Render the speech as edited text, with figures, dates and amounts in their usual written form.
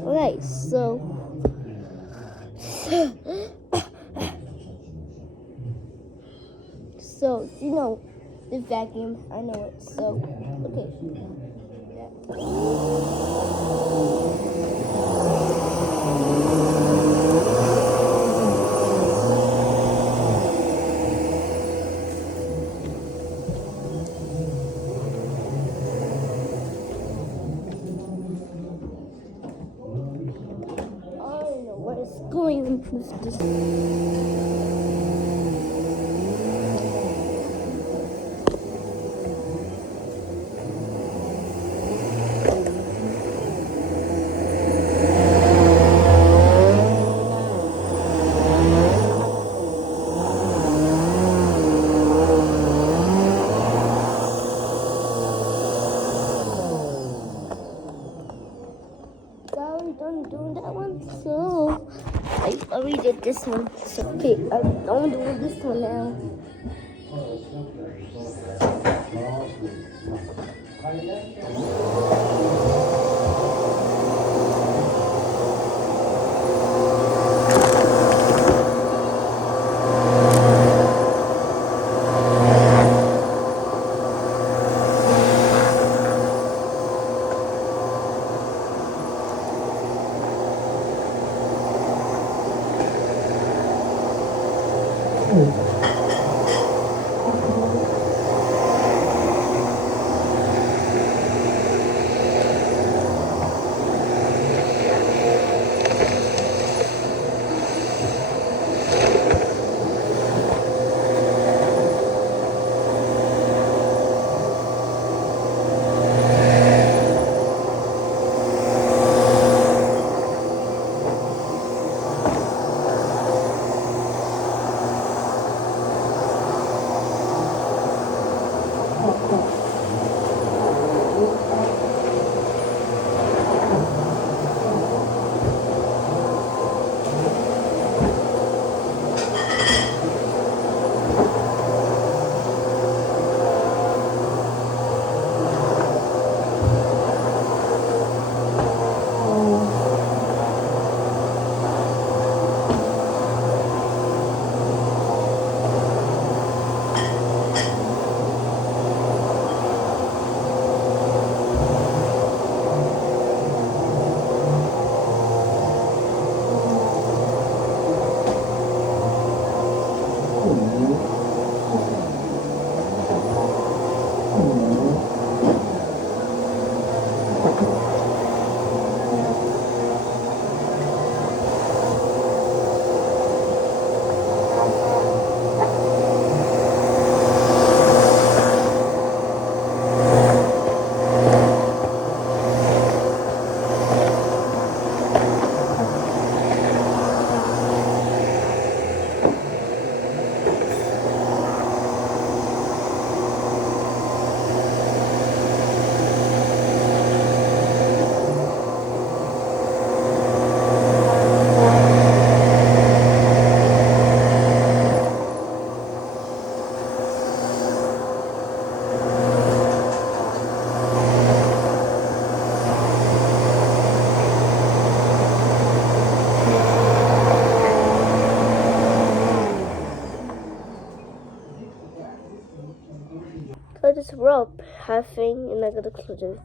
Okay, so you know the vacuum. I know it. So okay. I don't know what is going on with this. I'm done doing that one, so I already did this one. So okay, I'm done doing this one now. Cut this rope halfing and I gotta close it.